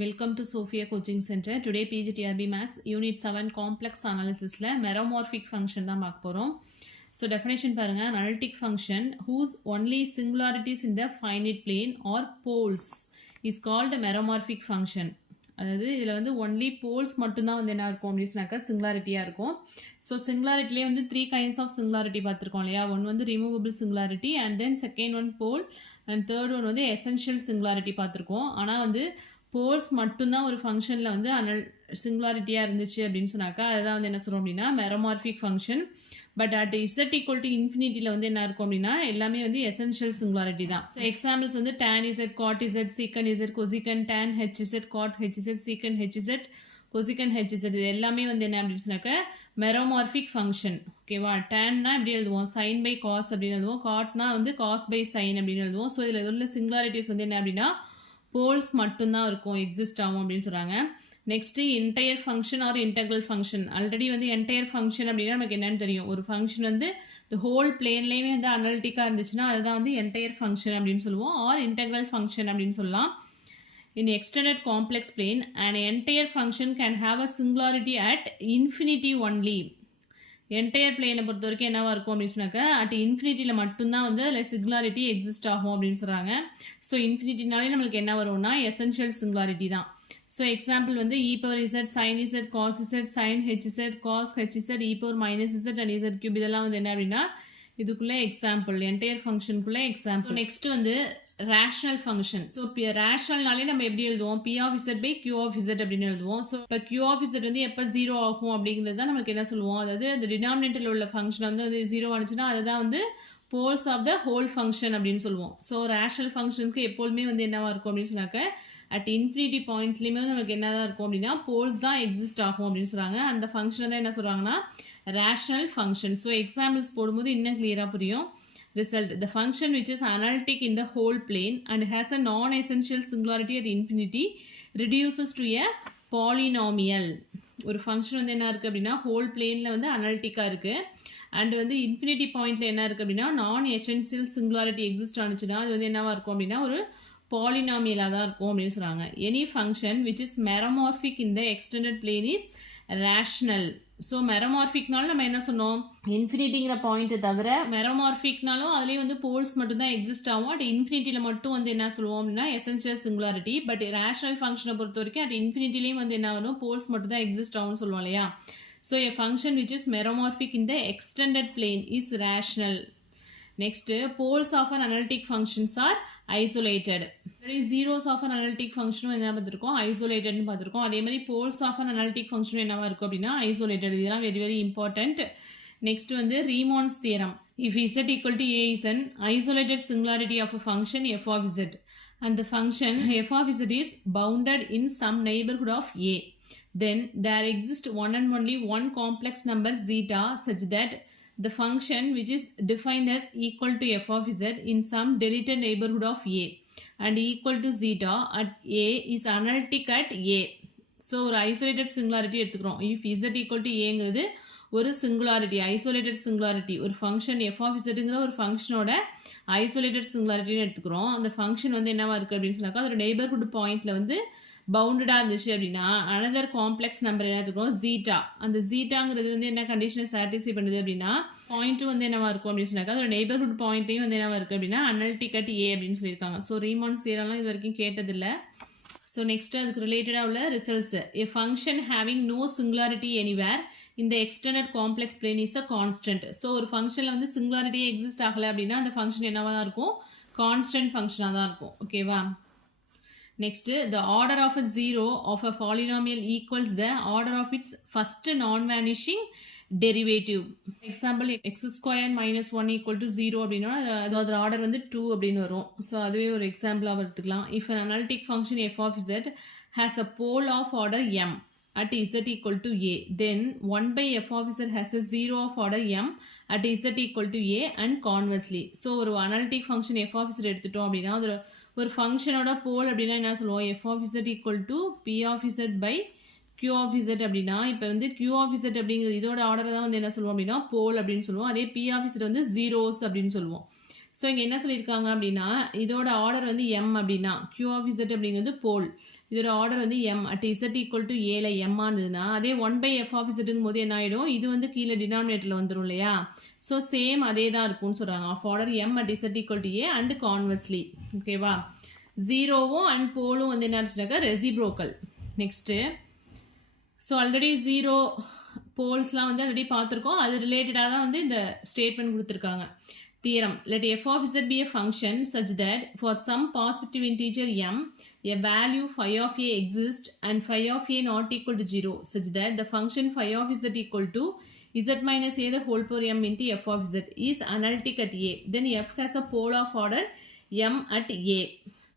Welcome to Sophia Coaching Center. Today PGTRB Maths Unit 7 Complex Analysisல meromorphic function தான் பார்க்க போறோம். So definition பாருங்க, analytic function whose only singularities in the finite plane or poles is called meromorphic function. அதாவது இதில் வந்து only poles மட்டும்தான் வந்து என்ன இருக்கும் அப்படின்னு சொன்னாக்கா சிங்குலாரிட்டியாக இருக்கும். ஸோ சிங்குலாரிட்டிலே வந்து 3 kinds ஆஃப் சிங்குலாரிட்டி பார்த்துருக்கோம் இல்லையா. ஒன் வந்து removable singularity, and then second one pole, and third one வந்து எசென்ஷியல் சிங்குலாரிட்டி பார்த்துருக்கோம். ஆனால் வந்து போல்ஸ் மட்டும்தான் ஒரு ஃபங்க்ஷனில் வந்து சிங்குலாரிட்டியாக இருந்துச்சு அப்படின்னு சொன்னாக்கா அதுதான் வந்து என்ன சொல்கிறோம் அப்படின்னா meromorphic function. But at z equal to இன்ஃபினிட்டியில் வந்து என்ன இருக்கும் அப்படின்னா எல்லாமே வந்து எசென்ஷியல் சிங்குலாரிட்டி தான். ஸோ எக்ஸாம்பிள்ஸ் வந்து tan z, cot z, secant z, cosecant, tan hz, cot hz, secant hz, cosecant hz, இது எல்லாமே வந்து என்ன அப்படின்னு சொன்னாக்க மெரோமார்பிக் ஃபங்க்ஷன். ஓகேவா, டேன்னா எப்படி எழுதுவோம், சைன் பை காஸ் அப்படின்னு எழுதுவோம், காட்னா வந்து காஸ் பை சைன் அப்படின்னு எழுதுவோம். ஸோ இதில் உள்ள சிங்குலாரிட்டிஸ் வந்து என்ன அப்படின்னா போல்ஸ் மட்டும்தான் இருக்கும், எக்ஸிஸ்ட் ஆகும் அப்படின்னு சொல்கிறாங்க. Next entire function or integral function. Already வந்து என்டையர் ஃபங்க்ஷன் அப்படின்னா நமக்கு என்னன்னு தெரியும், ஒரு ஃபங்க்ஷன் வந்து இந்த ஹோல் பிளேன்லேயுமே வந்து அனலிட்டிக்காக இருந்துச்சுன்னா அதுதான் வந்து என்டையர் ஃபங்க்ஷன் அப்படின்னு சொல்லுவோம், ஆர் இன்டெக்ரல் ஃபங்க்ஷன் அப்படின்னு சொல்லலாம். In extended complex plane an entire function can have a singularity at infinity only. Entire பிளேனை பொறுத்த வரைக்கும் என்னவா இருக்கும் அப்படின்னு சொன்னாக்க அட் இன்ஃபினிட்டியில் மட்டும்தான் வந்து அதில் சிங்குலாரிட்டி எக்ஸிஸ்ட் ஆகும் அப்படின்னு சொல்கிறாங்க. ஸோ இன்ஃபினிட்டினாலே நம்மளுக்கு என்ன வரும்னா எசென்ஷியல் சிங்குலாரிட்டி தான். ஸோ எக்ஸாம்பிள் வந்து e power z, sine z, cos z, sine h z, cos h z, e power minus z and z cube, இதெல்லாம் வந்து என்ன அப்படின்னா இதுக்குள்ளே எக்ஸாம்பிள், என்டையர் ஃபங்க்ஷனுக்குள்ளே எக்ஸாம்பிள். நெக்ஸ்ட் வந்து ரேஷனல் ஃபங்க்ஷன். ஸோ ரேஷனல்னாலே நம்ம எப்படி எழுதுவோம், p of z by q of z அப்படின்னு எழுதுவோம். ஸோ இப்போ கியூ ஆஃப் இசட் வந்து எப்போ ஜீரோ ஆகும் அப்படிங்கிறது தான் நமக்கு என்ன சொல்லுவோம், அதாவது அந்த டினாமினேட்டரில் உள்ள ஃபங்க்ஷன் வந்து ஜீரோ ஆனிச்சுன்னா அதுதான் வந்து poles of the whole function அப்படின்னு சொல்லுவோம். ஸோ ரேஷனல் ஃபங்க்ஷனுக்கு எப்போதுமே வந்து என்னவா இருக்கும் அப்படின்னு சொன்னாக்க அட் இன்ஃபினிட்டி பாயிண்ட்ஸ்லேயுமே நமக்கு என்னதான் இருக்கும் அப்படின்னா போல்ஸ் தான் எக்ஸிஸ்ட் ஆகும் அப்படின்னு சொல்கிறாங்க. அந்த ஃபங்க்ஷனை தான் என்ன சொல்கிறாங்கன்னா ரேஷனல் ஃபங்க்ஷன். ஸோ எக்ஸாம்பிள்ஸ் போடும்போது இன்னும் கிளியராக புரியும். Result: the function which is analytic in the whole plane and has a non-essential singularity at infinity reduces to a polynomial. ஒரு ஃபங்க்ஷன் வந்து என்ன இருக்குது அப்படின்னா ஹோல் பிளேனில் வந்து அனலிட்டிக்காக இருக்குது அண்ட் வந்து இன்ஃபினிட்டி பாயிண்டில் என்ன இருக்குது அப்படின்னா நான் எசென்ஷியல் சிங்குலாரிட்டி எக்ஸிஸ்ட் ஆனிச்சுன்னா அது வந்து என்னவாக இருக்கும் அப்படின்னா ஒரு பாலினாமியலாக தான் இருக்கும் அப்படின்னு சொல்கிறாங்க. Any function which is meromorphic in the extended plane is rational. So மெரோமார்பிக்னாலும் நம்ம என்ன சொன்னோம், இன்ஃபினிட்டிங்கிற பாயிண்ட்டை தவிர மெரோமார்பிக்னாலும் அதுலேயே வந்து போல்ஸ் மட்டும் தான் எக்ஸிஸ்ட் ஆகும். அட் இன்ஃபினிட்டியில் மட்டும் வந்து என்ன சொல்லுவோம் அப்படின்னா எசென்ஷியல் சிங்குலாரிட்டி. பட் ரேஷனல் ஃபங்க்ஷனை பொறுத்த வரைக்கும் அட் இன்ஃபினிட்டிலையும் வந்து என்ன வரும், போல்ஸ் மட்டும் தான் எக்ஸிஸ்ட் ஆகும்னு சொல்லுவோம் இல்லையா. So a function which is meromorphic in the extended plane is rational. Next, poles of an analytic functions are isolated. Zeros of an analytic ஃபங்க்ஷனும் என்ன பார்த்துருக்கோம், ஐசோலேட்டட்னு பார்த்துருக்கோம். அதே மாதிரி போல்ஸ் ஆஃப் அன் அனலிட்டிக் ஃபங்க்ஷனும் என்னவா இருக்கும் அப்படின்னா ஐசோலேட்டட். இதெல்லாம் வெரி வெரி இம்பார்ட்டன்ட். நெக்ஸ்ட் வந்து Riemann's theorem. If z equal to a is an isolated singularity of a function f of z and the function f of z is bounded in some neighborhood of a, then there exists one and only one complex number zeta such that the function which is defined as equal to f of z in some deleted neighborhood of a and equal to zeta at a is analytic at a. So ஒரு isolated singularity எடுத்துக்கிறோம். If z equal to aங்கிறது ஒரு singularity, isolated singularity, ஒரு function F of இசட்டுங்கிற ஒரு ஃபங்க்ஷனோட isolated சிங்குலாரிட்டின்னு எடுத்துக்கிறோம். அந்த function வந்து என்னவா இருக்குது அப்படின்னு சொன்னாக்கா அதோட நெய்பர்ஹுட் பாயிண்ட்டில் வந்து பவுண்டடாக இருந்துச்சு அப்படின்னா அனதர் காம்ப்ளெக்ஸ் நம்பர் என்ன எடுத்துக்கிறோம், ஜீட்டா. அந்த ஜீட்டாங்கிறது வந்து என்ன கண்டிஷனை சாட்டிஸ்ஃபை பண்ணுது அப்படின்னா பாயிண்ட்டும் வந்து என்னவா இருக்கும் அப்படின்னு சொன்னாக்கா அதோட நெய்பர்ஹுட் பாயிண்ட்டையும் வந்து என்னவா இருக்குது அப்படின்னா அனலிட்டிக் அட் ஏ அப்படின்னு சொல்லியிருக்காங்க. ஸோ ரீமான்ஸ் தியரம்லாம் இது வரைக்கும் கேட்டதில்லை. ஸோ நெக்ஸ்ட் அதுக்கு ரிலேட்டடாக உள்ள results. A function having no singularity anywhere இந்த extended complex plane is a constant. So ஒரு ஃபங்க்ஷனில் வந்து சிங்குலாரிட்டியே எக்ஸிஸ்ட் ஆகலை அப்படின்னா அந்த ஃபங்க்ஷன் என்னவாக தான் இருக்கும், கான்ஸ்டன்ட் ஃபங்க்ஷனாக தான் இருக்கும். ஓகேவா. Next, the order of a zero of a polynomial equals the order of its first non-vanishing derivative. Example x square minus 1 equal to 0 அப்படின்னா அதோட ஆர்டர் வந்து 2 அப்படின்னு வரும். ஸோ அதுவே ஒரு எக்ஸாம்பிளாக எடுத்துக்கலாம். if an analytic function f of z has a pole of order m at z equal to a, then 1 by f of z has a 0 of order m at z equal to a and conversely. So ஒரு analytic function f of z எடுத்துட்டோம் அப்படின்னா அது ஒரு ஃபங்க்ஷனோட போல் அப்படின்னா என்ன சொல்லுவோம், f of z equal to p of z by q of z அப்படின்னா இப்போ வந்து q of z அப்படிங்கிறது இதோட ஆர்டரை தான் வந்து என்ன சொல்லுவோம் அப்படின்னா போல் அப்படின்னு சொல்லுவோம். அதே p of z வந்து ஜீரோஸ் அப்படின்னு சொல்லுவோம். ஸோ இங்கே என்ன சொல்லியிருக்காங்க அப்படின்னா இதோட ஆர்டர் வந்து m அப்படின்னா q of z அப்படிங்கிறது போல், இதோட ஆர்டர் வந்து m at z equal to a ல m ஆனதுன்னா அதே 1 by f of zங்கும் போது என்ன ஆயிடும் இது வந்து கீழே டினாமினேட்டர்ல வந்துரும் இல்லையா ஸோ சேம் அதே தான் இருக்கும்னு சொல்றாங்க of order m at z equal to a and conversely ஓகேவா ஜீரோவும் அண்ட் போலும் வந்து என்ன ஆச்சுனாக்கா reciprocal next so already zero போல்ஸ்லாம் வந்து ஆல்ரெடி பார்த்துருக்கோம் அது ரிலேட்டடாக தான் வந்து இந்த ஸ்டேட்மெண்ட் கொடுத்துருக்காங்க theorem let f of z be a function such that for some positive integer m a value phi of a exists and phi of a not equal to 0 such that the function phi of z equal to z minus a the whole power m into f of z is analytic at a then f has a pole of order m at a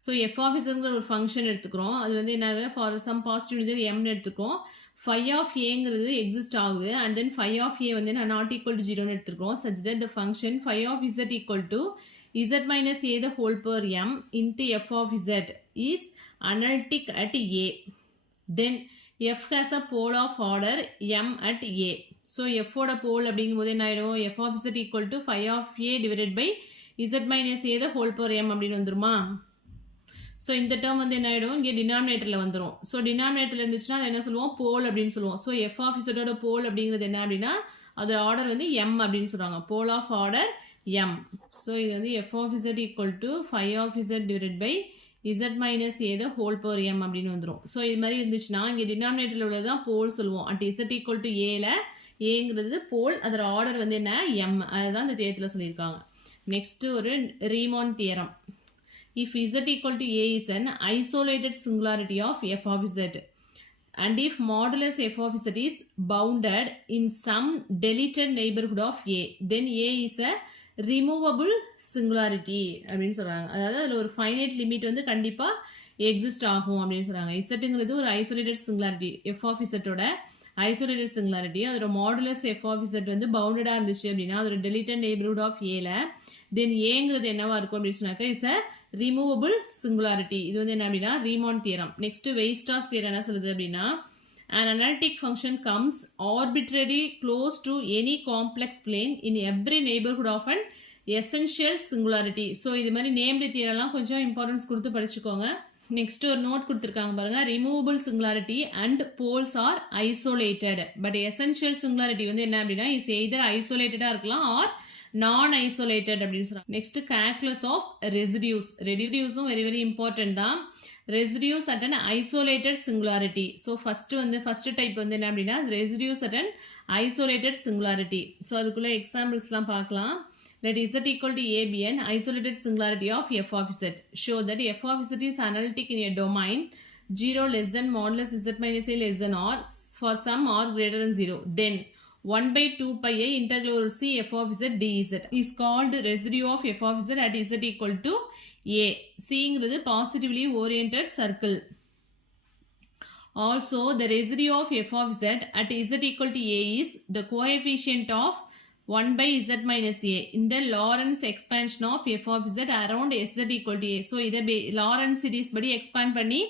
so f of இஸ்ங்கிற ஒரு function எடுத்துக்கிறோம் அது வந்து என்ன for some positive integer எம்னு எடுத்துக்கிறோம் phi of ஏங்கிறது exist ஆகுது and then phi of a வந்து நான் நாட் ஈக்குவல் டு ஜீரோன்னு எடுத்துக்கிறோம் such that the function phi of z equal to z minus a the whole power m into f of z is analytic at a then f has a pole of order m at A so எஃபோட pole அப்படிங்கும்போது என்ன ஆகிடும் f of z equal to phi of a divided by z minus a the whole power m அப்படின்னு வந்துருமா so இந்த term வந்து என்ன ஆகிடும் இங்கே டினாமினேட்டரில் வந்துடும் ஸோ டினாமினேட்டரில் இருந்துச்சுன்னா அதை என்ன சொல்லுவோம் போல் அப்படின்னு சொல்லுவோம் ஸோ எஃப் ஆஃப் இசட்டோட போல் அப்படிங்கிறது என்ன அப்படின்னா அதோட ஆர்டர் வந்து எம் அப்படின்னு சொல்கிறாங்க pole of order m so இது வந்து f of z equal to phi of z divide by z minus a the whole power m அப்படின்னு வந்துடும் ஸோ இது மாதிரி இருந்துச்சுன்னா இங்கே டினாமினேட்டரில் உள்ளது தான் போல் சொல்லுவோம் அட் இசட் ஈக்குவல் டு ஏல ஏங்கிறது போல் அதோட ஆர்டர் வந்து என்ன எம் அதுதான் இந்த தேரத்தில் சொல்லியிருக்காங்க நெக்ஸ்ட்டு ஒரு Riemann theorem if z equal to a is an isolated singularity of f of z and if modulus f of z is bounded in some deleted neighborhood of a then a is a removable singularity அப்படின்னு சொல்கிறாங்க அதாவது அதில் ஒரு finite limit வந்து கண்டிப்பாக exist ஆகும் அப்படின்னு சொல்கிறாங்க இசட்டுங்கிறது ஒரு ஐசோலேட்டட் சிங்குலாரிட்டி எஃப் ஆஃப் இசட்டோட ஐசோலேட்டட் சிங்குலாரிட்டி அதோட மாடுலஸ் எஃப் ஆஃப் இசட் வந்து பவுண்டடாக இருந்துச்சு அப்படின்னா அதோட டெலிட்டட் நெய்பர்ஹுட் ஆஃப் ஏல தென் ஏங்கிறது என்னவா இருக்கும் அப்படின்னு சொன்னாக்கா இஸ் அ ரிமூவபிள் சிங்குலாரிட்டி இது வந்து என்ன அப்படின்னா ரீமான் தியரம் நெக்ஸ்ட் வெயிஸ்டாஸ் தியரம் என்ன சொல்லுது அப்படின்னா an analytic function comes arbitrarily close to any complex plane in every neighborhood of an essential singularity so இது மாதிரி நேம்டு தியரம்லாம் கொஞ்சம் இம்பார்ட்டன்ஸ் கொடுத்து படிச்சுக்கோங்க நெக்ஸ்ட் ஒரு நோட் கொடுத்துருக்காங்க பாருங்க removable singularity and poles are isolated but essential singularity வந்து என்ன அப்படின்னா இஸ் எய்தர் ஐசோலேட்டடாக இருக்கலாம் ஆர் நான் ஐசோலேட்டட் அப்படின்னு சொல்கிறாங்க நெக்ஸ்ட் கால்குலஸ் ஆஃப் ரெசிடியூஸும் வெரி வெரி இம்பார்ட்டன்ட் தான் residues at an isolated singularity so first type வந்து என்ன அப்படின்னா residues at an isolated singularity so அதுக்குள்ள எக்ஸாம்பிள்ஸ்லாம் பார்க்கலாம் let z equal to a be an isolated singularity of f of z show that f of z is analytic in a domain 0 less than modulus z minus a less than or for some r greater than 0 then 1 by 2 pi a integral over c f of z dz is called residue of f of z at z equal to a. C is positively oriented circle. Also the residue of f of z at z equal to a is the coefficient of 1 by z minus a in the Lorentz expansion of f of z around sz equal to a. So இதை Lorentz series படி expand பண்ணி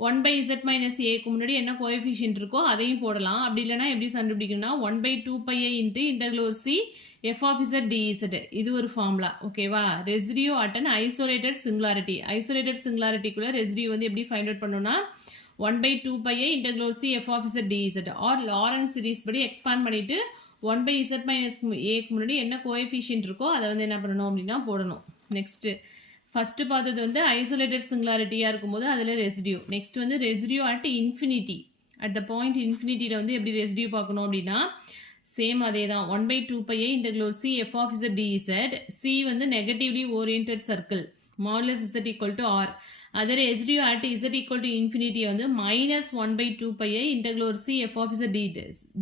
1 by z minus a க்கு முன்னாடி என்ன coefficient இருக்கோ அதையும் போடலாம் அப்படி இல்லைனா எப்படி கண்டுபிடிக்கணும்னா 1 by 2 pi a into integral c f of z dz இது ஒரு ஃபார்முலா ஓகேவா ரெசிடியூ அட் அன் ஐசோலேட்டட் சிங்குலாரிட்டிக்குள்ள ரெசிடியூ வந்து எப்படி ஃபைண்ட் அவுட் பண்ணணும்னா 1 by 2 pi a integral c f of z dz or Lorentz series படி எக்ஸ்பாண்ட் பண்ணிட்டு 1 by z minus a முன்னாடி என்ன கோஎஃபிஷியன்ட் இருக்கோ அதை வந்து என்ன பண்ணணும் அப்படின்னா போடணும் நெக்ஸ்ட்டு ஃபஸ்ட்டு பார்த்தது வந்து ஐசோலேட்டட் சிங்குலாரிட்டியாக இருக்கும்போது அதில் ரெசிடியூ நெக்ஸ்ட் வந்து residue at infinity at the point இன்ஃபினிட்டியில் வந்து எப்படி ரெசிடியூ பார்க்கணும் அப்படின்னா சேம் அதே தான் 1 by 2 pi a integral c f of z dz c வந்து negatively oriented circle modulus z equal to r அதே residue at z equal to infinity வந்து minus 1 by 2 pi a integral c f of z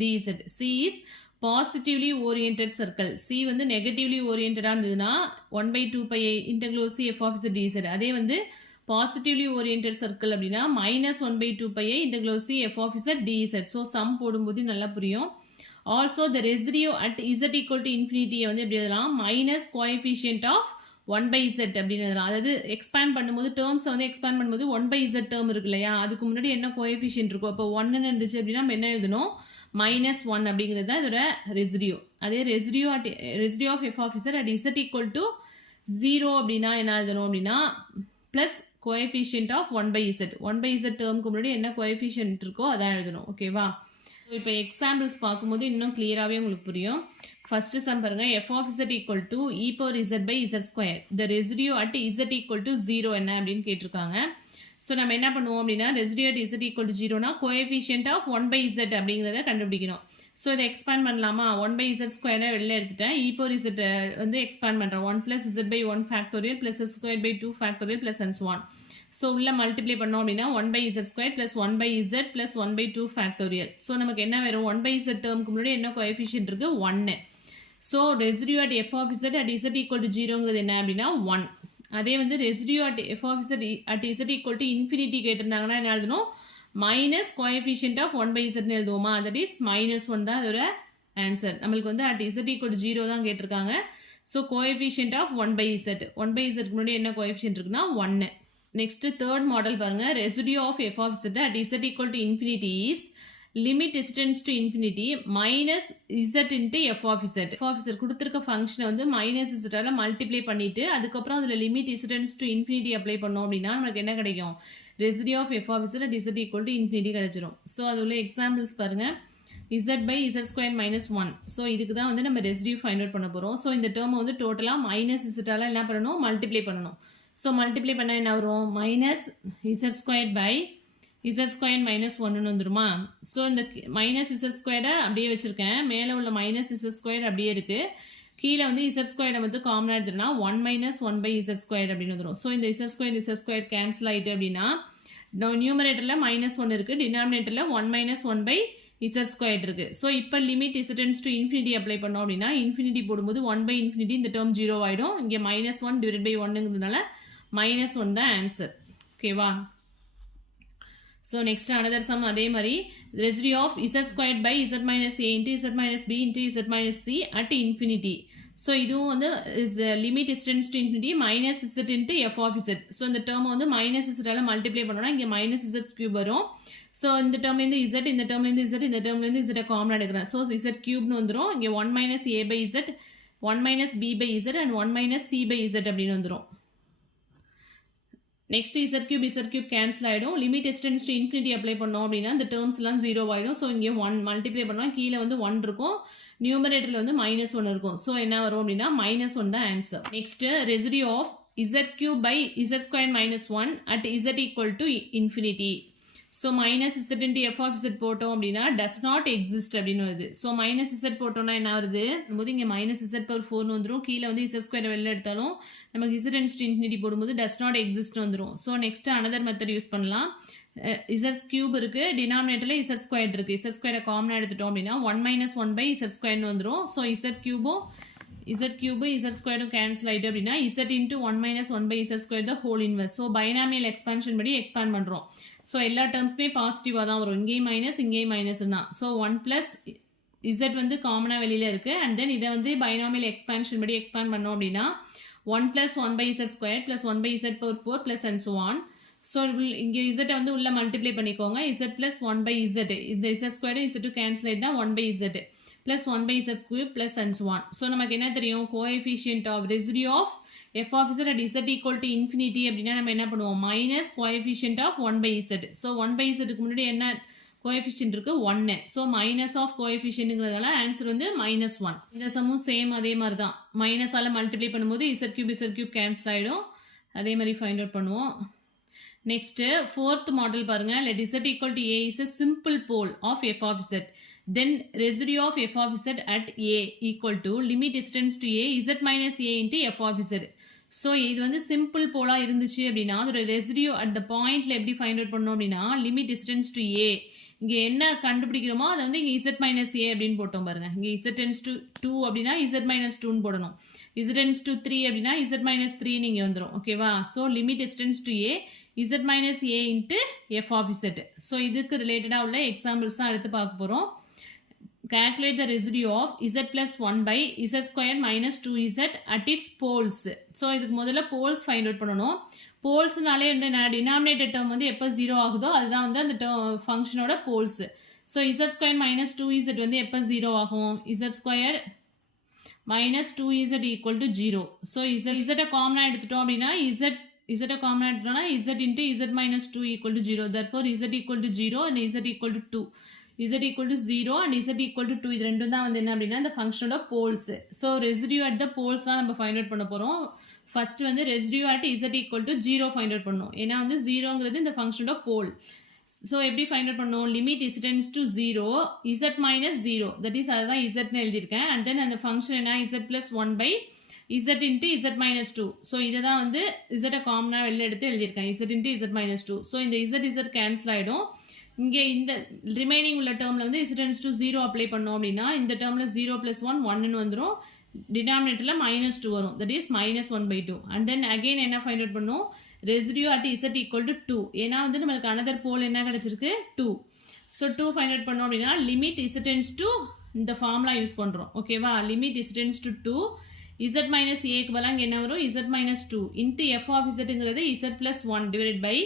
dz c is positively oriented circle C வந்து negatively ஓரியன்டாக இருந்ததுன்னா 1 by 2 pi integral c f of z dz அதே வந்து positively oriented circle அப்படின்னா minus 1 by 2 pi integral c f of z dz so sum போடும்போது நல்லா புரியும் also the residue at z equal to infinity வந்து எப்படி எழுதலாம் minus coefficient of 1 by z அப்படின்னு எழுதலாம் அதாவது எக்ஸ்பேண்ட் பண்ணும்போது டேர்ம்ஸை வந்து எக்ஸ்பேண்ட் பண்ணும்போது 1 by z டேர்ம் இருக்கு இல்லையா அதுக்கு முன்னாடி என்ன கோஎஃபிஷியன்ட் இருக்கும் அப்போ 1 இருந்துச்சு அப்படின்னா நம்ம என்ன எழுதணும் minus 1 அப்படிங்கிறது தான் இதோட ரெசிடியூ அதே residue of f of z at z equal to 0 அப்படின்னா என்ன எழுதணும் அப்படின்னா plus coefficient of 1 by z 1 by z டேர்முக்கு முன்னாடி என்ன கோஎஃபிஷியன்ட் இருக்கோ அதான் எழுதணும். ஓகேவா? இப்போ எக்ஸாம்பிள்ஸ் பார்க்கும்போது இன்னும் கிளியராகவே உங்களுக்கு புரியும். ஃபர்ஸ்ட் சம் பாருங்க, f of z equal to e power z by z square. The residue at z equal to 0 என்ன அப்படின்னு கேட்டிருக்காங்க. ஸோ நம்ம என்ன பண்ணுவோம் அப்படின்னா, residue at z equal to 0னா கோஎஃபிஷியன்ட் ஆஃப் 1 by z அப்படிங்கிறத கண்டுபிடிக்கணும். ஸோ இதை எக்ஸ்பேண்ட் பண்ணலாமா? 1 by z ஸ்கொயரை வெளில எடுத்துட்டேன். e power z வந்து எக்ஸ்பேண்ட் பண்ணுறேன். 1 plus z by 1 factorial plus z squared by 2 factorial plus and so on. So உள்ள மல்டிப்ளை பண்ணோம் அப்படின்னா 1 by z square plus 1 by z plus 1 by 2 factorial. So நமக்கு என்ன வரும்? 1 by z டேர்முக்கு முன்னாடி என்ன கோஎஃபிஷியன்ட் இருக்கு? 1. So residue at f of z at z equal to 0ங்கிறது என்ன அப்படின்னா 1. அதே வந்து residue at f of z at z equal to infinity கேட்டிருந்தாங்கன்னா என்ன எழுதணும்? Minus coefficient of 1 by z எழுதுவோமா? தட் இஸ் -1 தான் அதோட ஆன்சர். நம்மளுக்கு வந்து at z equal to 0 தான் கேட்டிருக்காங்க. So coefficient of 1 by z 1 by z முன்னாடி என்ன கோஎஃபிஷியன்ட் இருக்குன்னா 1. நெக்ஸ்ட் தேர்ட் மாடல் பாருங்க, residue of f of z at z equal to infinity is limit z tends to infinity minus z into f of z. f of z கொடுத்திருக்க ஃபங்க்ஷனை வந்து minus z multiply பண்ணிட்டு அதுக்கப்புறம் அதில் limit z tends to infinity apply பண்ணோம் அப்படின்னா நமக்கு என்ன கிடைக்கும்? Residue of f of z at z equal to infinity கிடைச்சிரும். ஸோ அது உள்ள எக்ஸாம்பிள்ஸ் பாருங்க, z by z square minus 1. So இதுக்கு தான் வந்து நம்ம ரெசிடியூ ஃபைண்ட் அவுட் பண்ண போகிறோம். ஸோ இந்த டேர்மை வந்து டோட்டலாக மைனஸ் z என்ன பண்ணணும்? மல்டிப்ளை பண்ணணும். ஸோ மல்டிப்ளை பண்ணால் என்ன வரும்? Minus z square by z square minus 1ன்னு வந்துருமா? ஸோ இந்த மைனஸ் z ஸ்கொயரை அப்படியே வச்சுருக்கேன். மேலே உள்ள மைனஸ் z ஸ்கொயர் அப்படியே இருக்குது. கீழே வந்து z ஸ்கொயரை வந்து காமனாக எடுத்துட்டோம்னா 1 மைனஸ் 1 பை z ஸ்கொயர் அப்படின்னு வந்துடும். ஸோ இந்த z ஸ்கொயர் கேன்சல் ஆகிட்டு அப்படின்னா நியூமரேட்டரில் -1 இருக்குது, டினாமினேட்டரில் 1 மைனஸ் 1 பை z ஸ்கொயர் இருக்குது. ஸோ இப்போ limit z tends to infinity apply பண்ணோம் அப்படின்னா இன்ஃபினிட்டி போடும்போது 1 by infinity இந்த டேர்ம் 0 ஆகிடும். இங்கே -1 டிவைட் பை 1ங்கிறதுனால -1 தான் ஆன்சர். ஓகேவா? ஸோ நெக்ஸ்ட் அனதர் சம் அதே மாதிரி, residue of z squared by z minus a into z minus b into z minus c at infinity. So இதுவும் வந்து limit z tends to infinity minus z into f of z. So இந்த டேர்மை வந்து minus z multiply பண்ணோம்னா இங்கே minus z cube வரும். So இந்த டேர்ம்லேருந்து z, இந்த டேர்ம்லேருந்து z, இந்த டேர்ம்லேருந்து z காமனாக எடுக்கிறேன். ஸோ z கியூப்னு வந்துடும். இங்கே 1 minus a by z, 1 minus b by z and 1 minus c by z அப்படின்னு வந்துடும். நெக்ஸ்ட் z கியூப் கேன்சல் ஆகிடும். Limit s tends to infinity apply பண்ணோம் அப்படின்னா இந்த டேர்ம்ஸ்லாம் 0 ஆகிடும். ஸோ இங்கே 1 மல்டிப்ளை பண்ணோம், கீழே வந்து 1 இருக்கும், நியூமரேட்டரில் வந்து -1 இருக்கும். ஸோ என்ன வரும் அப்படின்னா -1 தான் answer. Next residue of z cube by z square minus 1 at z equal to infinity. So minus z into f of z போட்டோம் அப்படின்னா டஸ் நாட் எக்ஸிஸ்ட் அப்படின்னு வருது. ஸோ மைனஸ் z போட்டோம்னா என்ன வருது? போது இங்கே மைனஸ் z பவர் 4 வந்துடும். கீழே வந்து z ஸ்கொயர் வெளில எடுத்தாலும் நமக்கு z tends to infinity போடும்போது டஸ் நாட் எக்ஸிஸ்ட் வந்துடும். So next another method use பண்ணலாம். z கியூப் இருக்கு, டினாமினேட்டரில் z ஸ்கொயர் இருக்கு. z ஸ்கொயரை காமனாக எடுத்துட்டோம் அப்படின்னா 1 மைனஸ் 1 பை z ஸ்கொயர்னு வந்துடும். ஸோ z கியூபு z ஸ்கொயரும் கேன்சல் ஆகிட்டு அப்படின்னா z into 1 minus 1 by z square the whole inverse. So binomial expansion படி எக்ஸ்பேண்ட் பண்ணுறோம். ஸோ எல்லா டேர்ம்ஸுமே பாசிட்டிவாக தான் வரும். இங்கேயும் மைனஸ் இங்கேயும் மைனஸ் தான். ஸோ 1 ப்ளஸ் z வந்து காமனாக வெளியில் இருக்குது. அண்ட் தென் இதை வந்து பைனாமியல் எக்ஸ்பான்ஷன் படி எக்ஸ்பேண்ட் பண்ணோம் அப்படின்னா 1 plus 1 by z square plus 1 by z power 4 plus and so on. So இங்கே z வந்து உள்ள மல்டிப்ளை பண்ணிக்கோங்க. z ப்ளஸ் 1 பை z, இந்த z ஸ்கொயர் z கேன்சல் ஆகிட்டு தான் 1 by z plus 1 by z square plus and so on. So நமக்கு என்ன தெரியும்? Coefficient of residue of f of z at z equal to infinity அப்படின்னா நம்ம என்ன பண்ணுவோம்? Minus coefficient of 1 by z. So 1 by zக்கு முன்னாடி என்ன கோஎஃபிஷியன்ட் இருக்கு? 1. ஸோ மைனஸ் ஆஃப் கோஎஃபிஷியன்ட்ங்கிறதால ஆன்சர் வந்து -1. இந்த சம்மும் சேம் அதே மாதிரி தான். மைனஸால் மல்டிப்ளை பண்ணும்போது z கியூப் கேன்சல் ஆகிடும். அதே மாதிரி ஃபைண்ட் அவுட் பண்ணுவோம். நெக்ஸ்ட் ஃபோர்த் மாடல் பாருங்க, let z equal to a is a simple pole of f of z. Then residue of f of z at a equal to limit distance to a z minus a into f of z. So இது வந்து simple போலாக இருந்துச்சு அப்படின்னா அதோட residue at த பாயிண்ட்ல எப்படி find out பண்ணோம் அப்படின்னா limit distance to ஏ, இங்கே என்ன கண்டுபிடிக்கிறோமோ அதை வந்து இங்கே z மைனஸ் ஏ அப்படின்னு போட்டோம் பாருங்க. இங்கே z tends to 2 அப்படின்னா z மைனஸ் 2ன்னு போடணும். z tends to 3 அப்படின்னா z மைனஸ் 3 இங்கே வந்துடும். ஓகேவா? So limit distance to A z minus A into f of z. So இதுக்கு ரிலேட்டடாக உள்ள எக்ஸாம்பிள்ஸ் தான் எடுத்து பார்க்க போகிறோம். Calculate the residue of z plus 1 by z square minus 2z at its poles. So இதுக்கு முதல்ல போல்ஸ் ஃபைண்ட் அவுட் பண்ணணும். போல்ஸ்னாலே இந்த டினாமினேட்டர் டேர்ம் வந்து எப்போ 0 ஆகுதோ அதுதான் வந்து அந்த ஃபங்க்ஷனோட poles. So z square minus 2z வந்து எப்போ 0 ஆகும்? z square minus 2z equal to 0. So z காமனாக எடுத்துட்டோம் அப்படின்னா z z காமன் எடுத்தோம்னா z into z minus 2 equal to 0. Therefore z equal to 0 and z equal to 2. z equal to 0 and z equal to 2 இது ரெண்டும் தான் வந்து என்ன அப்படின்னா இந்த ஃபங்க்ஷனோட poles. So residue at the poles தான் நம்ம ஃபைண்ட் அவுட் பண்ண போகிறோம். ஃபர்ஸ்ட் வந்து residue at z equal to 0 find out பண்ணணும். ஏன்னா வந்து 0ங்கிறது இந்த ஃபங்க்ஷனோட போல். ஸோ எப்படி ஃபைண்ட் அவுட் பண்ணணும்? Limit z tends to 0 z மைனஸ் 0 தட் இஸ் அதுதான் zன்னு எழுதியிருக்கேன். அண்ட் தென் அந்த ஃபங்க்ஷன் என்ன z plus 1 by z into z minus 2. So இதை தான் வந்து z காமனாக வெளில எடுத்து எழுதியிருக்கேன். z into z minus 2. So இந்த z கேன்சல் ஆகிடும். இங்கே இந்த ரிமைனிங் உள்ள டேர்மில் வந்து z டென்ஸ் டு 0 அப்ளை பண்ணோம் அப்படின்னா இந்த டேர்மில் 0 ப்ளஸ் 1 1ன்னு வந்துடும். டினாமினேட்டரில் மைனஸ் 2 வரும். That is minus 1/2. And then again என்ன ஃபைண்ட் அவுட் பண்ணும்? Residue at z equal to 2. ஏன்னா வந்து நம்மளுக்கு அனதர் போல் என்ன கிடச்சிருக்கு? 2. ஸோ 2 ஃபைண்ட் அவுட் பண்ணோம் அப்படின்னா லிமிட் z டென்ஸ் டு இந்த ஃபார்முலா யூஸ் பண்ணுறோம். ஓகேவா? Limit z tends to 2 z minus ஏக்கு பதிலாக இங்கே என்ன வரும்? z minus 2 into f of zங்கிறது z plus 1 divide by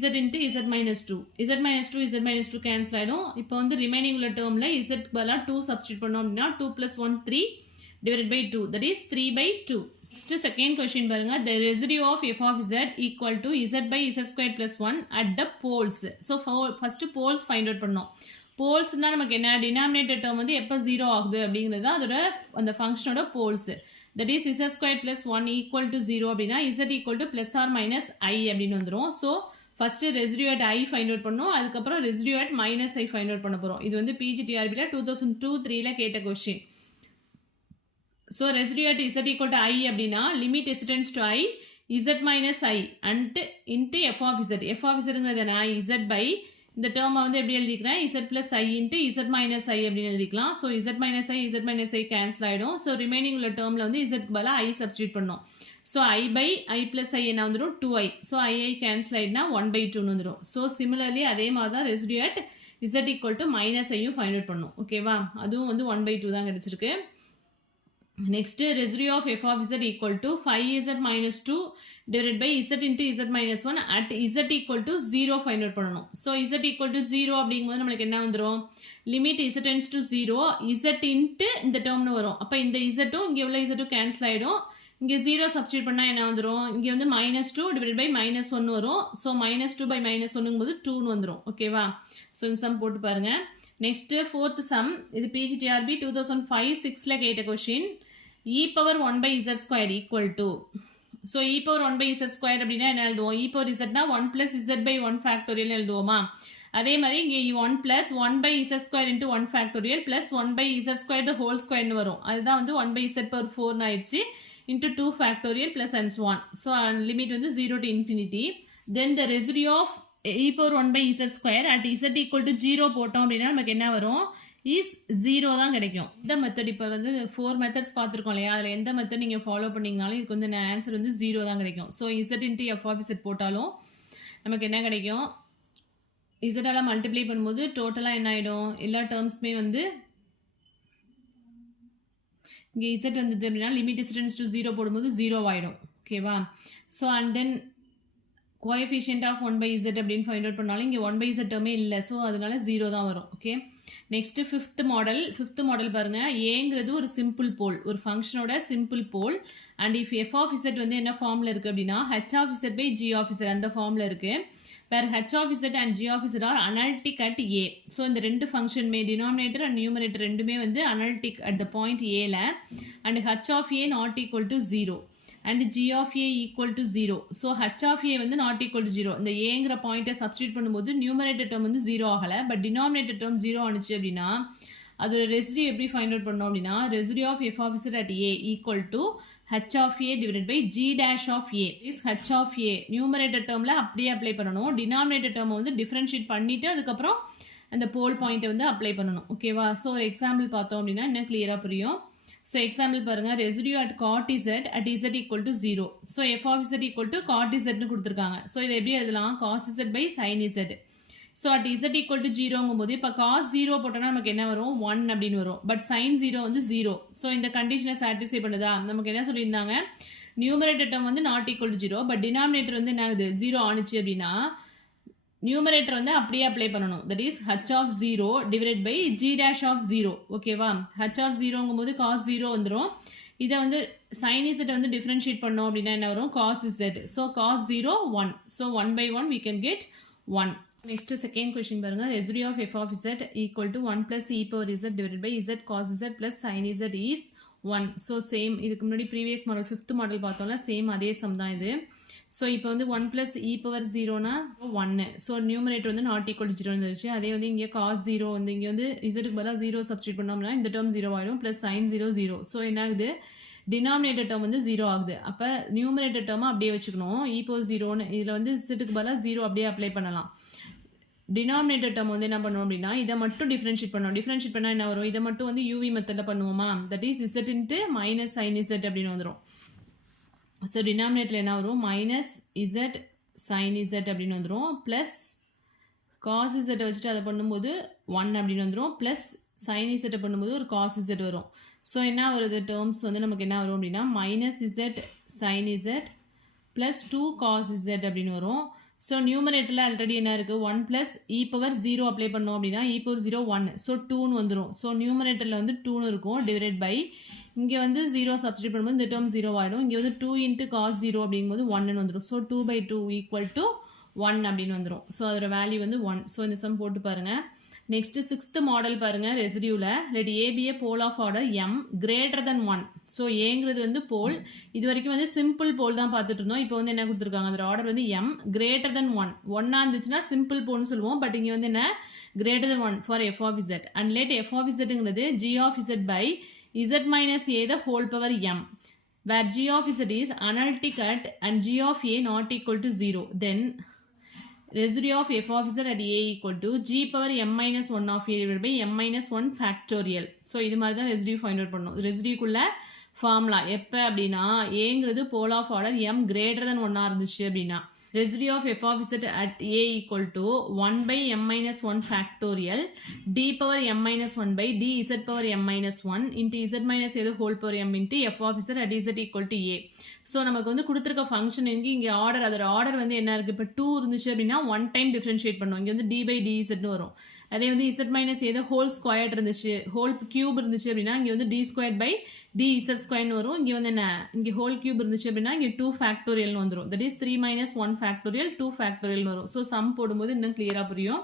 z into z minus 2. z minus 2 z minus 2 cancel ஆகிடும். இப்போ வந்து ரிமைனிங் உள்ள டேர்மில் z பதிலாக 2 சப்ஸ்டியூட் பண்ணோம் அப்படின்னா 2 plus 1 3 divide by 2 that is 3/2. Next second question பாருங்க. the residue of f of z equal to z by z squared plus 1 at the poles. So first poles find out பண்ணோம். போல்ஸ்னால் நமக்கு என்ன? Denominator term வந்து எப்போ 0 ஆகுது அப்படிங்கிறது தான் அதோட அந்த ஃபங்க்ஷனோட poles. That is z squared plus 1 equal to 0 அப்படின்னா z equal to plus or minus I அப்படின்னு வந்துடும். So first residue at I find out பண்ணோம். அதுக்கப்புறம் residue at minus I find out பண்ண போகிறோம். இது வந்து PGTRBயில் 2002-3 கேட்ட question. So residue at z equal to I அப்படின்னா limit z tends to I z minus I and into f of z. F of zங்கிறது என்ன? z பை இந்த டேர்மை வந்து எப்படி எழுதிக்கிறேன்? z plus I into z minus I அப்படின்னு எழுதிக்கலாம். So z minus I cancel ஆகிடும். ஸோ ரிமைனிங் உள்ள டேர்மில் வந்து z பதிலாக I சப்ஸ்டியூட் பண்ணோம். So I by I plus I என்ன வந்துடும்? 2I. ஸோ I கேன்சல் ஆகிடுனா 1/2ன்னு வந்துடும். ஸோ சிமிலர்லி அதே மாதிரி தான் residue at z equal to minus ஐயும் ஃபைண்ட் அவுட் பண்ணணும். ஓகேவா? அதுவும் வந்து 1/2 தான் கிடச்சிருக்கு. Next residue of f of z equal to 5z minus 2 divided by z into z minus 1 at z equal to 0 find out பண்ணணும். So z equal to 0 அப்படிங்கும்போது நம்மளுக்கு என்ன வந்துரும்? limit z tends to 0 z into இந்த டேர்ம்னு வரும். அப்போ இந்த z இங்கே உள்ள z கேன்சல் ஆகிடும். இங்கே 0 சப்ஸ்டியூட் பண்ணால் என்ன வந்துடும்? இங்கே வந்து -2 divided by -1 வரும். ஸோ -2 by -1ங்கும் போது 2ன்னு வந்துடும். ஓகேவா? ஸோ இந்த சம் போட்டு பாருங்க. Next fourth some. இது PGTRB 2005-6 கேட்ட question. e power 1 by z squared equal to. So e power 1 by z squared அப்படின்னா என்ன எழுதுவோம்? e power zனா 1 plus z by 1 factorial எழுதுவோமா? அதே மாதிரி இங்கே 1 plus 1 by z square into 1 factorial plus 1 by z square the whole squareன்னு வரும். அதுதான் வந்து 1 by z power 4 ஆயிடுச்சு into 2 factorial plus and so on. So limit வந்து 0 to infinity. Then the residue of e power 1 by z square at z equal to 0 போட்டோம் அப்படின்னா நமக்கு என்ன வரும்? இஸ் 0 தான் கிடைக்கும். இந்த மெத்தட் இப்போ வந்து 4 மெத்தட்ஸ் பார்த்துருக்கோம் இல்லையா? அதில் எந்த மெத்தட் நீங்கள் ஃபாலோ பண்ணிங்கனாலும் இதுக்கு வந்து ஆன்சர் வந்து 0 தான் கிடைக்கும். So z into f of z போட்டாலும் நமக்கு என்ன கிடைக்கும்? இசட்டால் மல்டிப்ளை பண்ணும்போது டோட்டலாக என்ன ஆகிடும்? எல்லா டேர்ம்ஸுமே வந்து இங்கே z வந்தது அப்படின்னா லிமிட் z டென்ஸ் டு 0 போடும்போது 0 ஆகிடும். ஓகேவா? So and then coefficient of 1 by z அப்படின்னு ஃபைண்ட் அவுட் பண்ணாலும் இங்கே 1 by z டேர்மே இல்லை. ஸோ அதனால 0 தான் வரும். ஓகே. நெக்ஸ்ட் ஃபிஃப்த் மாடல் பாருங்க. ஏங்கிறது ஒரு சிம்பிள் போல், ஒரு ஃபங்க்ஷனோட simple pole. And if f of z வந்து என்ன ஃபார்மில் இருக்குது அப்படின்னா h of z by g of z அந்த ஃபார்மில் இருக்குது. Where h of z and g of z are analytic at a. So இந்த ரெண்டு ஃபங்க்ஷனுமே டினாமினேட்டர் அண்ட் நியூமரேட்டர் ரெண்டுமே வந்து அனலிட்டிக் அட் த பாயிண்ட் ஏல. And h of a not equal to 0 and g of a equal to 0. So h of a வந்து not equal to 0. இந்த ஏங்கிற பாயிண்ட்டை சப்ஸ்டியூட் பண்ணும்போது நியூமரேட்டர் டேர்ம் வந்து 0 ஆகலை, பட் டினாமினேட்டர் டேர்ம் 0 ஆனிச்சு அப்படின்னா அதோட ரெசிடியூ எப்படி ஃபைண்ட் அவுட் பண்ணோம் அப்படின்னா residue of f of z at a equal to h of a divided by g dash of a is h of a. Numerator டேர்மில் அப்படியே அப்ளை பண்ணணும். டினாமினேட்டர் டேர்மை வந்து டிஃப்ரென்ஷியேட் பண்ணிவிட்டு அதுக்கப்புறம் அந்த போல் பாயிண்ட்டை வந்து அப்ளை பண்ணணும். ஓகேவா? ஸோ ஒரு எக்ஸாம்பிள் பார்த்தோம் அப்படின்னா இன்னும் கிளியராக புரியும். ஸோ எக்ஸாம்பிள் பாருங்கள். Residue at cot z at z equal to 0. So f of z equal to cot zன்னு கொடுத்துருக்காங்க. ஸோ இதை எப்படி எழுதலாம்? cos z by sin z. So at z equal to 0ங்கும் போது இப்போ cos 0 போட்டோன்னா நமக்கு என்ன வரும்? 1 அப்படின்னு வரும். பட் sin 0 வந்து 0. ஸோ இந்த கண்டிஷனை சாட்டிஸ்ஃபை பண்ணுதா? நமக்கு என்ன சொல்லியிருந்தாங்க? நியூமரேட்டர் டேர்ம் வந்து not equal to 0, but denominator வந்து என்ன ஆகுது? 0 ஆனிச்சு அப்படின்னா நியூமரேட்டர் வந்து அப்படியே அப்ளை பண்ணணும். That is h of 0 divide by g dash of 0. ஓகேவா? h of 0ங்கும் போது cos 0 வந்துடும். இதை வந்து sin z வந்து டிஃபரன்ஷியேட் பண்ணோம் அப்படின்னா என்ன வரும் cos z. ஸோ cos 0 1. ஸோ 1 by 1 we can get 1. Next second question பாருங்க residue of f of z equal to 1 plus e power z divided by z cos z plus sin z is 1. So same இதுக்கு முன்னாடி previous model 5th model பார்த்தோம்ல same அதே some தான் இது. So இப்போ வந்து 1 plus e power 0னா 1. So numerator வந்து not equal to 0 வந்துருச்சு. அதே வந்து இங்கே cos 0 வந்து இங்கே வந்து இசட்டுக்கு பதிலாக 0 சப்ஸ்டியூட் பண்ணோம்னா இந்த டேர்ம் 0 ஆகிடும் ப்ளஸ் sin 0 0. ஸோ என்ன ஆகுது டினாமினேட்டர் டேர்ம் வந்து 0 ஆகுது. அப்போ நியூமரேட்டர் டேர்மை அப்படியே வச்சுக்கணும் e power 0ன்னு இதில் வந்து இசட்டுக்கு பதிலாக 0 அப்படியே அப்ளை பண்ணலாம். டினாமினேட்டர் டேர்ம் வந்து என்ன பண்ணுவோம் அப்படின்னா இதை மட்டும் டிஃபரன்ஷியேட் பண்ணோம். டிஃபரன்ஷியேட் பண்ணால் என்ன வரும் இதை மட்டும் வந்து யூவி மெத்தடில் பண்ணுவோமா that is z into minus sine z அப்படின்னு வந்துடும். ஸோ டினாமினேட்டரில் என்ன வரும் மைனஸ் இசட் சைன் இசட் அப்படின்னு வந்துடும் ப்ளஸ் காஸ் இசட்டை வச்சுட்டு அதை பண்ணும்போது 1 அப்படின்னு வந்துடும் ப்ளஸ் சைன் இசட்டை பண்ணும்போது ஒரு காஸ் இசட் வரும். ஸோ என்ன வருது டேர்ம்ஸ் வந்து நமக்கு என்ன வரும் அப்படின்னா minus z sine z plus 2 cos z அப்படின்னு வரும். ஸோ நியூமரேட்டரில் ஆல்ரெடி என்ன இருக்குது 1 ப்ளஸ் இ பவர் 0 அப்ளை பண்ணோம் அப்படின்னா இ பவர் 0 1. ஸோ 2ன்னு வந்துடும். ஸோ நியூமரேட்டரில் வந்து 2ன்னு இருக்கும் டிவைடட் பை இங்கே வந்து 0 சப்ஸ்டியூட் பண்ணும்போது இந்த டேர்ம் 0 ஆகிடும். இங்கே வந்து 2 இன்ட்டு காஸ் 0 அப்படிங்கும்போது 1ன்னு வந்துடும். ஸோ 2 by 2 ஈக்குவல் டு 1 அப்படின்னு வந்துடும். ஸோ அதோட வேல்யூ வந்து 1. ஸோ இந்த சம் போட்டு பாருங்கள். நெக்ஸ்ட் 6th மாடல் பாருங்கள் ரெசிடியூவில் let a be a pole of order m greater than 1. So ஏங்கிறது வந்து போல் இது வரைக்கும் வந்து சிம்பிள் போல் தான் பார்த்துட்டு இருந்தோம். இப்போ வந்து என்ன கொடுத்துருக்காங்க அதோட ஆர்டர் வந்து m greater than 1. 1 இருந்துச்சுன்னா சிம்பிள் போல்னு சொல்லுவோம். பட் இங்கே வந்து என்ன greater than 1 for f of z and let f of zங்கிறது g of z by z minus a the whole power m where g of z is analytic at and g of a not equal to 0. Then residue of f of z at a equal to g power m minus 1 of a divided by m minus 1 factorial. So இது மாதிரி தான் residue find out பண்ணணும். ரெசிடியூக்குள்ள formula எப்போ அப்படின்னா ஏங்கிறது pole of order m greater than 1 இருந்துச்சு அப்படின்னா residue of f of z at a equal to 1 by m minus 1 factorial d power m minus 1 by d z power m minus 1 into z minus a the whole power m into f of z at z equal to a. So நமக்கு வந்து கொடுத்துருக்க function இங்கே order அதோட order வந்து என்ன இருக்குது இப்போ 2 இருந்துச்சு அப்படின்னா 1 டைம் டிஃப்ரென்ஷியேட் பண்ணுவோம். இங்கே வந்து d by dzன்னு வரும். அதே வந்து z மைனஸ் ஏதோ ஹோல் ஸ்கொயர்ட் இருந்துச்சு ஹோல் கியூப் இருந்துச்சு அப்படின்னா இங்கே வந்து d squared by d z ஸ்கொயர்னு வரும். இங்கே வந்து என்ன இங்கே ஹோல் கியூப் இருந்துச்சு அப்படின்னா இங்கே 2 ஃபேக்டோரியல்னு வந்துடும். தட் இஸ் 3 minus 1 ஃபேக்டோரியல் 2 ஃபேக்டோரியல்னு வரும். ஸோ சம் போடும்போது இன்னும் கிளியராக புரியும்.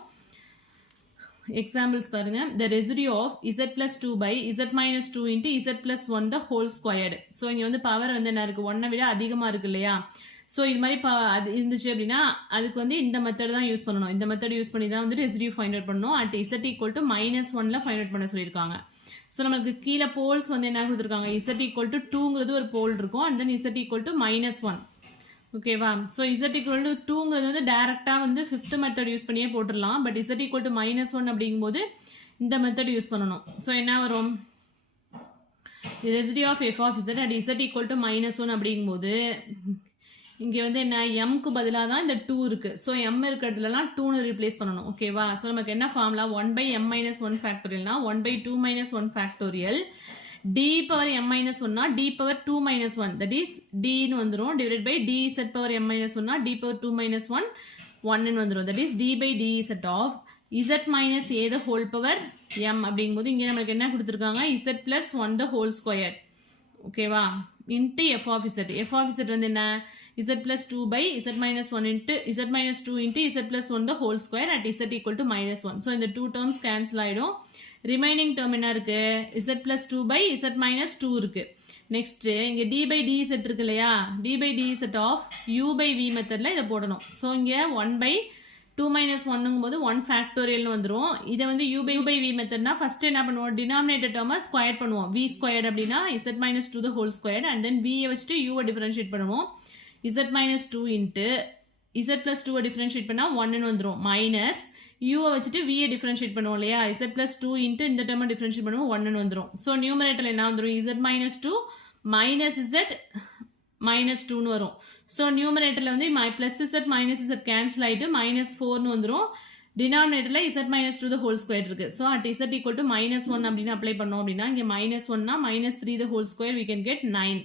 எக்ஸாம்பிள்ஸ் பாருங்க the residue of z plus 2 by z minus 2 into z plus 1 the whole squared. So இங்கே வந்து பவர் வந்து என்ன இருக்குது 1 விட அதிகமாக இருக்குது இல்லையா. ஸோ இது மாதிரி அது இருந்துச்சு அப்படின்னா அதுக்கு வந்து இந்த மெத்தட் தான் யூஸ் பண்ணணும். இந்த மெத்தட் யூஸ் பண்ணி தான் வந்து ரெசிடியூ ஃபைண்ட் அவுட் பண்ணணும். அட் z ஈக்குவல் டு -1ல் ஃபைண்ட் அவுட் பண்ண சொல்லியிருக்காங்க. ஸோ நமக்கு கீழே போல்ஸ் வந்து என்ன கொடுத்துருக்காங்க z ஈக்குவல் டு 2ங்கிறது ஒரு போல் இருக்கும் and then z equal to -1. ஓகேவா. ஸோ z ஈக்குவல் டு 2ங்கிறது வந்து டேரெக்டாக வந்து 5th மெத்தட் யூஸ் பண்ணியே போட்டுடலாம். பட் z ஈக்குவல் டு -1 அப்படிங்கும்போது இந்த மெத்தட் யூஸ் பண்ணணும். ஸோ என்ன வரும் residue of f of z at z equal to -1 அப்படிங்கும்போது இங்கே வந்து என்ன எம்க்கு பதிலாக தான் இந்த 2 இருக்குது. ஸோ எம் இருக்கிறதுலலாம் 2ன்னு ரீப்ளேஸ் பண்ணணும். ஓகேவா. ஸோ நமக்கு என்ன ஃபார்முலா 1 by m minus 1 ஃபேக்டோரியல்னா 1 by 2 minus 1 factorial d power m minus 1னா d power 2 minus 1 that is dன்னு வந்துடும் divide by d z power m minus 1னா d பவர் 2 minus 1 1ன்னு வந்துடும். That is d by d z of z minus a the whole power m அப்படிங்கும்போது இங்கே நமக்கு என்ன கொடுத்துருக்காங்க z plus 1 the whole square. ஓகேவா into f of z. f of z வந்து என்ன z plus 2 by z minus 1 into z minus 2 into z plus 1 the whole square at z equal to -1. So இந்த 2 terms cancel ஆகிடும். Remaining term என்ன இருக்குது z plus 2 by z minus 2 இருக்குது. Next இங்கே d by dz இருக்கு இல்லையா d by dz of u by v மெத்தடில் இதை போடணும். ஸோ இங்கே 1 by 2 minus 1ங்கும் போது 1 ஃபேக்டோரியல்னு வந்துடும். இதை வந்து u by v மெத்தட்னா ஃபஸ்ட்டு என்ன பண்ணுவோம் டினாமினேட்டர் டேர்மை ஸ்கொயர் பண்ணுவோம். v ஸ்கொயர்ட் அப்படின்னா z minus 2 the whole squared and then v வச்சுட்டு u டிஃபரன்ஷியேட் பண்ணுவோம். z minus 2 into z plus 2 differentiate பண்ணால் 1ன்னு வந்துடும். மைனஸ் யூவை வச்சுட்டு வியை டிஃபரன்ஷியேட் பண்ணுவோம் இல்லையா z plus 2 into இந்த டேர்மை டிஃபரன்ஷியேட் பண்ணுவோம் 1ன்னு வந்துடும். ஸோ நியூமரேட்டரில் என்ன வந்துடும் z minus 2 minus z minus 2ன்னு வரும். ஸோ நியூமரேட்டரில் வந்து plus z minus z cancel ஆகிட்டு -4ன்னு வந்துடும். டினாமினேட்டரில் z minus 2 the whole square இருக்குது. So at z equal to -1 அப்படின்னு அப்ளை பண்ணோம் அப்படின்னா இங்கே -1னா -3 the whole square we can get 9.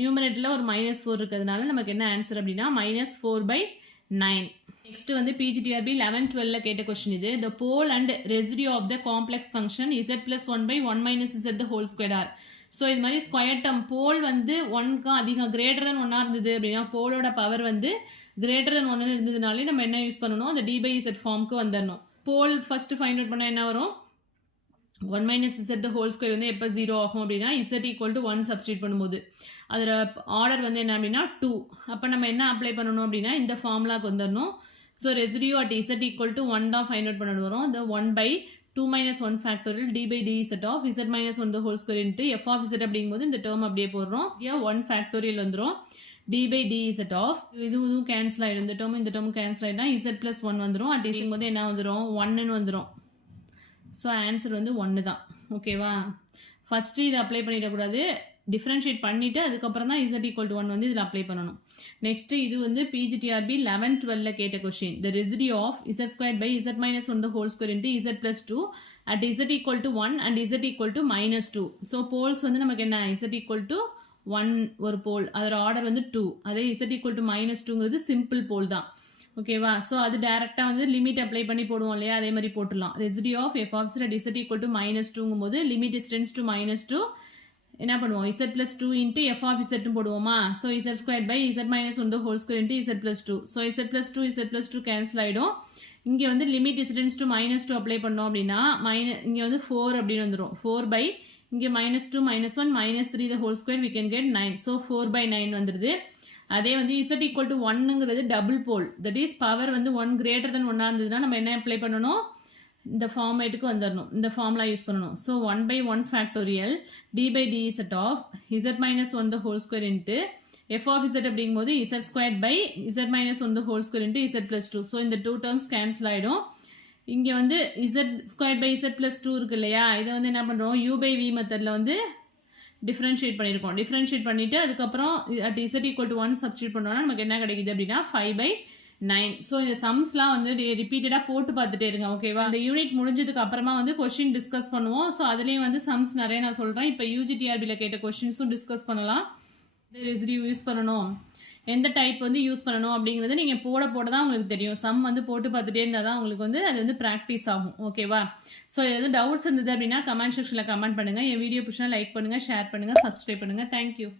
நியூமரேட்டரில் ஒரு -4 இருக்கிறதுனால நமக்கு என்ன ஆன்சர் அப்படின்னா -4/9. நெக்ஸ்ட் வந்து PGTRB 11-12ல கேட்ட கொஸ்டின் இது. the pole and residue of the complex function z plus 1 by 1 minus z the whole square are. So இது மாதிரி ஸ்கொயர் டேர்ம் போல் வந்து 1க்கும் அதிகம் கிரேட்டர் தென் 1 இருந்தது அப்படின்னா போலோட பவர் வந்து கிரேட்டர் தென் 1 இருந்ததுனாலே நம்ம என்ன யூஸ் பண்ணணும், அந்த d/z ஃபார்முக்கு வந்துடணும். போல் ஃபஸ்ட்டு ஃபைண்ட் அவுட் பண்ணால் என்ன வரும், 1 minus z the whole square வந்து எப்போ 0 ஆகும் அப்படின்னா z equal to 1 சப்ஸ்டியூட் பண்ணும்போது அதில் ஆர்டர் வந்து என்ன அப்படின்னா 2. அப்போ நம்ம என்ன அப்ளை பண்ணணும் அப்படின்னா இந்த ஃபார்முலாக்கு வந்துடணும். So residue at z equal to 1 தான் ஃபைண்ட் அவுட் பண்ண வரும். the 1/2 minus 1 factorial d/dz of z minus 1 the whole square into f of z அப்படிங்கும்போது இந்த டேர்ம் அப்படியே போடுறோம். 1 factorial வந்துடும். d/dz of இதுவும் கேன்சல் ஆகிடும். இந்த டேர்ம் கேன்சல் ஆகிட்டா z plus 1 வந்துடும். அப்படிங்கும் போது என்ன வந்துடும், 1ன்னு வந்துடும். ஸோ ஆன்சர் வந்து 1 தான். ஓகேவா, ஃபஸ்ட்டு இதை அப்ளை பண்ணிடக்கூடாது, டிஃப்ரென்ஷியேட் பண்ணிவிட்டு அதுக்கப்புறம் தான் z equal to 1 வந்து இதில் அப்ளை பண்ணணும். நெக்ஸ்ட்டு இது வந்து பிஜிடிஆர்பி 11-12 கேட்ட question. The residue of z square by z minus 1 the whole square into z plus 2 at z equal to 1 and z equal to -2. So poles வந்து நமக்கு என்ன, z equal to 1 ஒரு போல், அதோட order வந்து 2. அதே z equal to -2ங்கிறது சிம்பிள் போல் தான். ஓகேவா, so அது டேரெக்டாக வந்து லிமிட் அப்ளை பண்ணி போடுவோம் இல்லையா, அதே மாதிரி போட்டுடலாம். Residue of f of z at z equal to -2ங்கும் போது லிமிட் டென்ஸ் டு -2 என்ன பண்ணுவோம், z plus 2 into f of z போடுவோமா. So z square by z minus 1 the whole square into z plus 2. So z plus 2 cancel ஆகிடும். இங்கே வந்து limit tense to -2 apply பண்ணோம் அப்படின்னா இங்கே வந்து 4 அப்படின்னு வந்துடும். 4 by இங்கே -2 -1 -3 the whole square we can get 9. So 4/9 வந்துடுது. அதே வந்து z equal to 1ங்கிறது double pole, that is power வந்து 1 கிரேட்டர் தென் 1 இருந்ததுன்னா நம்ம என்ன அப்ளை பண்ணணும், இந்த ஃபார்மேட்டுக்கு வந்துடணும், இந்த ஃபார்முலா யூஸ் பண்ணணும். So 1/1 factorial d/dz of z minus 1 the whole square into f of z அப்படிங்கும்போது z squared by z minus 1 the whole square into z plus 2. So இந்த 2 டேர்ம்ஸ் கேன்சல் ஆகிடும். இங்கே வந்து z squared by z plus 2 இருக்கு இல்லையா, இதை வந்து என்ன பண்ணுறோம், u/v மெத்தடில் வந்து டிஃப்ரென்ஷியேட் பண்ணியிருக்கோம். டிஃப்ரென்ஷியேட் பண்ணிவிட்டு அதுக்கப்புறம் at z equal to 1 substitute பண்ணோன்னா நமக்கு என்ன கிடைக்குது அப்படின்னா 5/9. ஸோ இந்த சம்ஸ்லாம் வந்து ரிப்பீட்டடாக போட்டு பார்த்துட்டே இருங்க. ஓகேவா, இந்த யூனிட் முடிஞ்சதுக்கு அப்புறமா வந்து கொஸ்டின் டிஸ்கஸ் பண்ணுவோம். ஸோ அதுலேயும் வந்து சம்ஸ் நிறைய நான் சொல்கிறேன். இப்போ யூஜிடிஆர்பியில் கேட்ட கொஸ்டின்ஸும் டிஸ்கஸ் பண்ணலாம். ரெசிடியூ யூஸ் பண்ணணும், எந்த டைப் வந்து யூஸ் பண்ணணும் அப்படிங்கிறது நீங்கள் போட தான் உங்களுக்கு தெரியும். சம் வந்து போட்டு பார்த்துட்டே இருந்தால் தான் உங்களுக்கு வந்து அது வந்து ப்ராக்டிஸ் ஆகும். ஓகேவா, ஸோ எதுவும் டவுட்ஸ் இருந்தது அப்படின்னா கமெண்ட் செக்ஷனில் கமெண்ட் பண்ணுங்கள். என் வீடியோ பிடிச்சா லைக் பண்ணுங்கள், ஷேர் பண்ணுங்கள், சப்ஸ்கிரைப் பண்ணுங்கள். தேங்க்யூ.